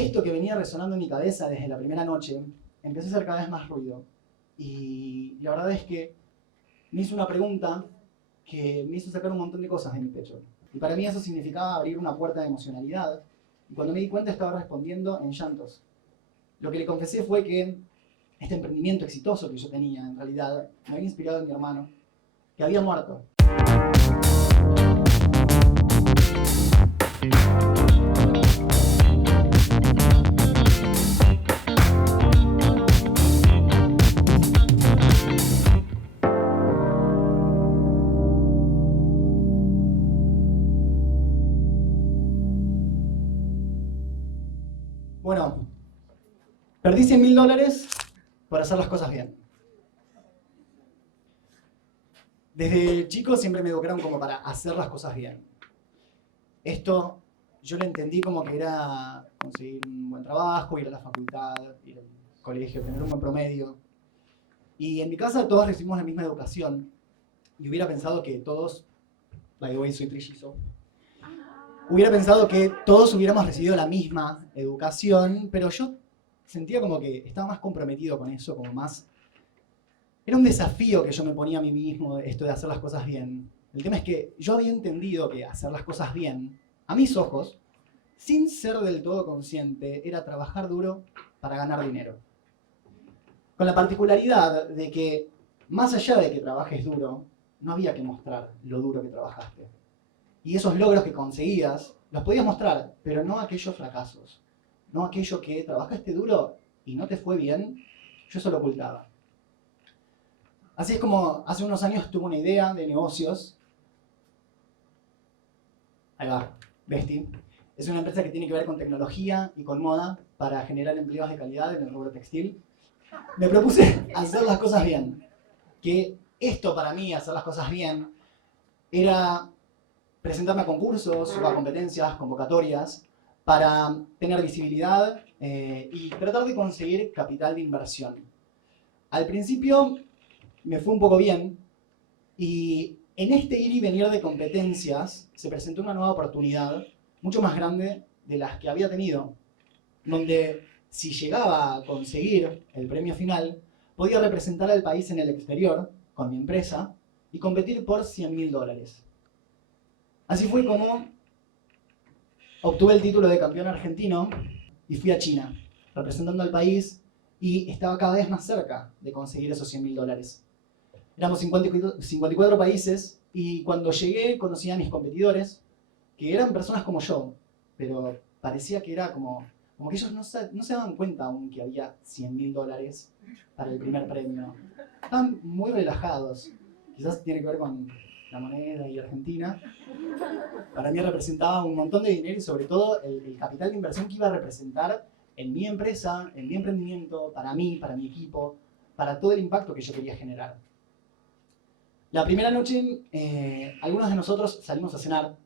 Esto que venía resonando en mi cabeza desde la primera noche, empezó a hacer cada vez más ruido. Y la verdad es que me hizo una pregunta que me hizo sacar un montón de cosas de mi pecho. Y para mí eso significaba abrir una puerta de emocionalidad. Y cuando me di cuenta estaba respondiendo en llantos. Lo que le confesé fue que este emprendimiento exitoso que yo tenía, en realidad, me había inspirado en mi hermano, que había muerto. Bueno, perdí $100.000 por hacer las cosas bien. Desde chico siempre me educaron como para hacer las cosas bien. Esto yo lo entendí como que era conseguir un buen trabajo, ir a la facultad, ir al colegio, tener un buen promedio. Y en mi casa todos recibimos la misma educación. Y hubiera pensado que todos, by the way, soy trillizo, hubiera pensado que todos hubiéramos recibido la misma educación, pero yo sentía como que estaba más comprometido con eso, como más... Era un desafío que yo me ponía a mí mismo, esto de hacer las cosas bien. El tema es que yo había entendido que hacer las cosas bien, a mis ojos, sin ser del todo consciente, era trabajar duro para ganar dinero. Con la particularidad de que, más allá de que trabajes duro, no había que mostrar lo duro que trabajaste. Y esos logros que conseguías, los podías mostrar, pero no aquellos fracasos. No aquello que trabajaste duro y no te fue bien, yo eso lo ocultaba. Así es como hace unos años tuve una idea de negocios. Ahí va, Vesti. Es una empresa que tiene que ver con tecnología y con moda para generar empleos de calidad en el rubro textil. Me propuse hacer las cosas bien. Que esto para mí, hacer las cosas bien, era presentarme a concursos, a competencias, convocatorias, para tener visibilidad y tratar de conseguir capital de inversión. Al principio me fue un poco bien y en este ir y venir de competencias se presentó una nueva oportunidad mucho más grande de las que había tenido, donde si llegaba a conseguir el premio final, podía representar al país en el exterior con mi empresa y competir por $100.000. Así fue como obtuve el título de campeón argentino y fui a China, representando al país, y estaba cada vez más cerca de conseguir esos $100.000. Éramos 54 países y cuando llegué conocí a mis competidores, que eran personas como yo, pero parecía que era como que ellos no se daban cuenta aún que había $100.000 para el primer premio. Estaban muy relajados. Quizás tiene que ver con la moneda y Argentina. Para mí representaba un montón de dinero y sobre todo el capital de inversión que iba a representar en mi empresa, en mi emprendimiento, para mí, para mi equipo, para todo el impacto que yo quería generar. La primera noche, algunos de nosotros salimos a cenar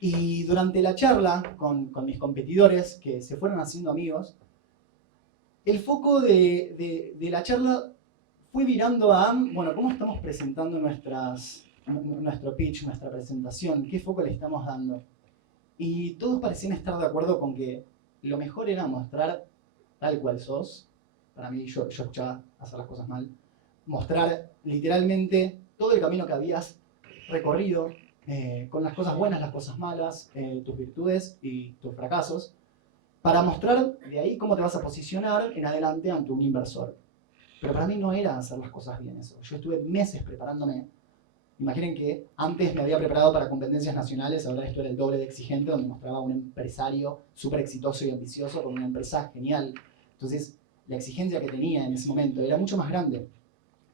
y durante la charla con mis competidores, que se fueron haciendo amigos, el foco de la charla fue virando a, bueno, ¿cómo estamos presentando nuestro pitch, nuestra presentación? ¿Qué foco le estamos dando? Y todos parecían estar de acuerdo con que lo mejor era mostrar tal cual sos. Para mí, yo escuchaba hacer las cosas mal. Mostrar literalmente todo el camino que habías recorrido, con las cosas buenas, las cosas malas, tus virtudes y tus fracasos, para mostrar de ahí cómo te vas a posicionar en adelante ante un inversor. Pero para mí no era hacer las cosas bien eso. Yo estuve meses preparándome. Imaginen que antes me había preparado para competencias nacionales, ahora esto era el doble de exigente, donde mostraba a un empresario súper exitoso y ambicioso con una empresa genial. Entonces, la exigencia que tenía en ese momento era mucho más grande.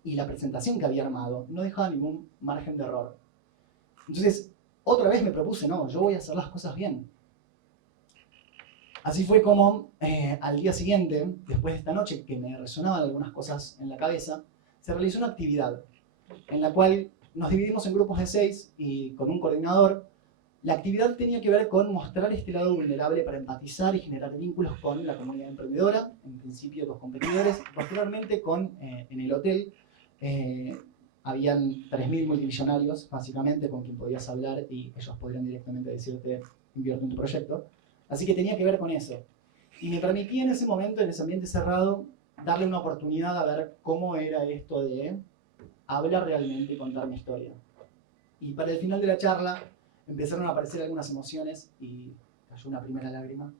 Y la presentación que había armado no dejaba ningún margen de error. Entonces, otra vez me propuse, no, yo voy a hacer las cosas bien. Así fue como al día siguiente, después de esta noche, que me resonaban algunas cosas en la cabeza, se realizó una actividad en la cual nos dividimos en grupos de 6 y con un coordinador. La actividad tenía que ver con mostrar este lado vulnerable para empatizar y generar vínculos con la comunidad emprendedora, en principio los competidores, posteriormente en el hotel. Habían 3.000 multimillonarios, básicamente, con quien podías hablar y ellos podrían directamente decirte, invierte en tu proyecto. Así que tenía que ver con eso. Y me permití en ese momento, en ese ambiente cerrado, darle una oportunidad a ver cómo era esto de hablar realmente y contar mi historia. Y para el final de la charla empezaron a aparecer algunas emociones y cayó una primera lágrima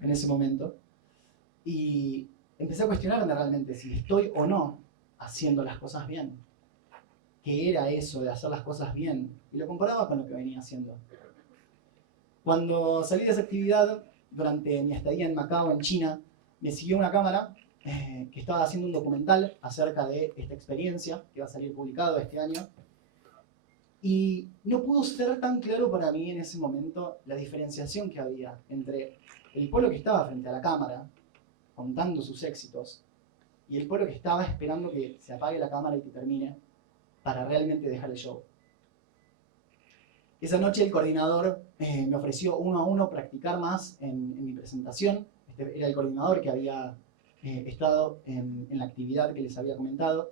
en ese momento. Y empecé a cuestionarme realmente si estoy o no haciendo las cosas bien. ¿Qué era eso de hacer las cosas bien? Y lo comparaba con lo que venía haciendo. Cuando salí de esa actividad, durante mi estadía en Macao, en China, me siguió una cámara que estaba haciendo un documental acerca de esta experiencia que va a salir publicado este año. Y no pudo ser tan claro para mí en ese momento la diferenciación que había entre el Polo que estaba frente a la cámara, contando sus éxitos, y el Polo que estaba esperando que se apague la cámara y que termine para realmente dejar el show. Esa noche el coordinador me ofreció uno a uno practicar más en mi presentación. Este era el coordinador que había estado en la actividad que les había comentado.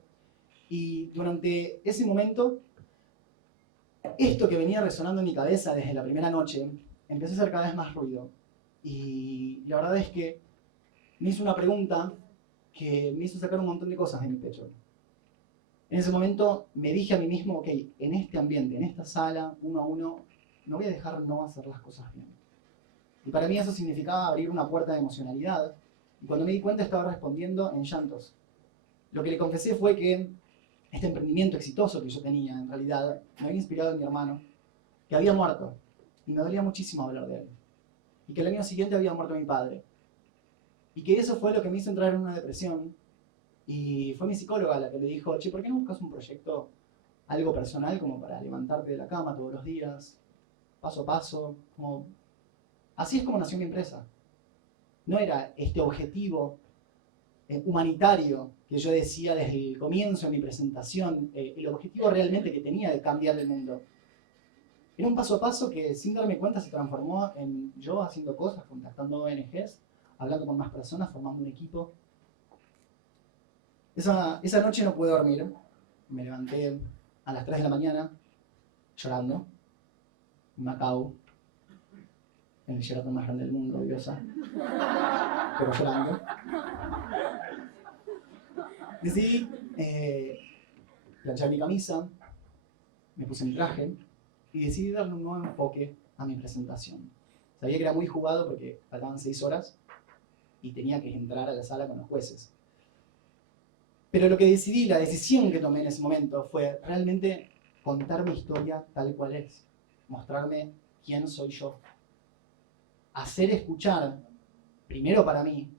Y durante ese momento, esto que venía resonando en mi cabeza desde la primera noche, empezó a hacer cada vez más ruido. Y la verdad es que me hizo una pregunta que me hizo sacar un montón de cosas de mi pecho. En ese momento me dije a mí mismo, ok, en este ambiente, en esta sala, uno a uno, no voy a dejar no hacer las cosas bien. Y para mí eso significaba abrir una puerta de emocionalidad. Y cuando me di cuenta estaba respondiendo en llantos. Lo que le confesé fue que este emprendimiento exitoso que yo tenía, en realidad, me había inspirado en mi hermano, que había muerto. Y me dolía muchísimo hablar de él. Y que el año siguiente había muerto mi padre. Y que eso fue lo que me hizo entrar en una depresión. Y fue mi psicóloga la que le dijo, che, ¿por qué no buscas un proyecto, algo personal, como para levantarte de la cama todos los días, paso a paso? Como... Así es como nació mi empresa. No era este objetivo humanitario que yo decía desde el comienzo de mi presentación, el objetivo realmente que tenía de cambiar el mundo. Era un paso a paso que sin darme cuenta se transformó en yo haciendo cosas, contactando ONGs, hablando con más personas, formando un equipo. Esa noche no pude dormir. Me levanté a las 3 de la mañana llorando en Macao, en el Sheraton más grande del mundo, diosa, pero llorando. Decidí planchar mi camisa, me puse mi traje y decidí darle un nuevo enfoque a mi presentación. Sabía que era muy jugado porque faltaban 6 horas y tenía que entrar a la sala con los jueces. Pero lo que decidí, la decisión que tomé en ese momento fue realmente contar mi historia tal cual es. Mostrarme quién soy yo. Hacer escuchar, primero para mí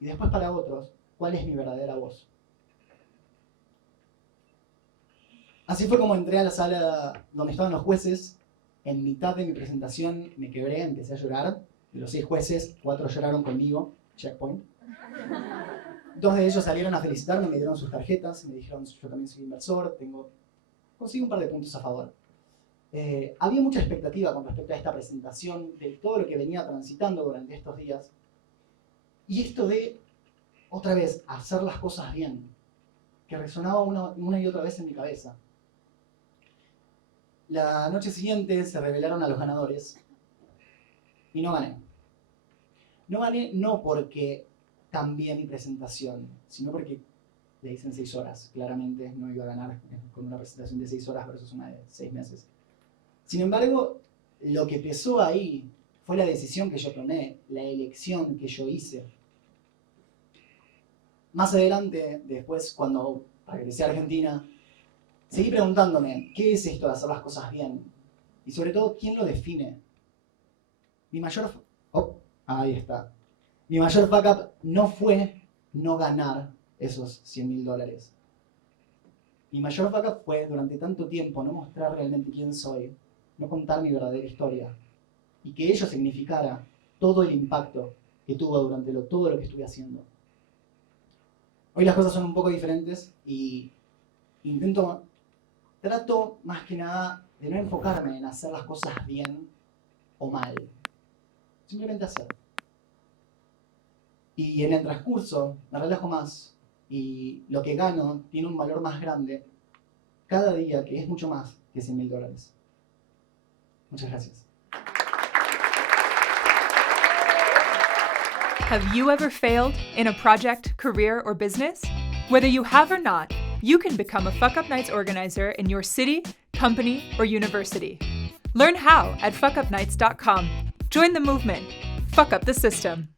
y después para otros, cuál es mi verdadera voz. Así fue como entré a la sala donde estaban los jueces. En mitad de mi presentación me quebré, empecé a llorar. De los 6 jueces, 4 lloraron conmigo, checkpoint. 2 de ellos salieron a felicitarme, me dieron sus tarjetas, me dijeron yo también soy inversor, consigo un par de puntos a favor. Había mucha expectativa con respecto a esta presentación, de todo lo que venía transitando durante estos días. Y esto de, otra vez, hacer las cosas bien, que resonaba una y otra vez en mi cabeza. La noche siguiente se revelaron a los ganadores y no gané. No gané no porque cambié mi presentación, sino porque le hice en 6 horas. Claramente no iba a ganar con una presentación de 6 horas versus una de 6 meses. Sin embargo, lo que pesó ahí fue la decisión que yo tomé, la elección que yo hice. Más adelante, después, cuando regresé a Argentina, seguí preguntándome, ¿qué es esto de hacer las cosas bien? Y sobre todo, ¿quién lo define? Mi mayor... ahí está. Mi mayor fuck up no fue no ganar esos $100.000. Mi mayor fuck up fue, durante tanto tiempo, no mostrar realmente quién soy, no contar mi verdadera historia, y que ello significara todo el impacto que tuvo durante todo lo que estuve haciendo. Hoy las cosas son un poco diferentes y trato más que nada de no enfocarme en hacer las cosas bien o mal, simplemente hacer. Y en el transcurso me relajo más y lo que gano tiene un valor más grande cada día, que es mucho más que $100.000. Muchas gracias. Have you ever failed in a project, career, or business? Whether you have or not, you can become a Fuck Up Nights organizer in your city, company, or university. Learn how at fuckupnights.com. Join the movement. Fuck up the system.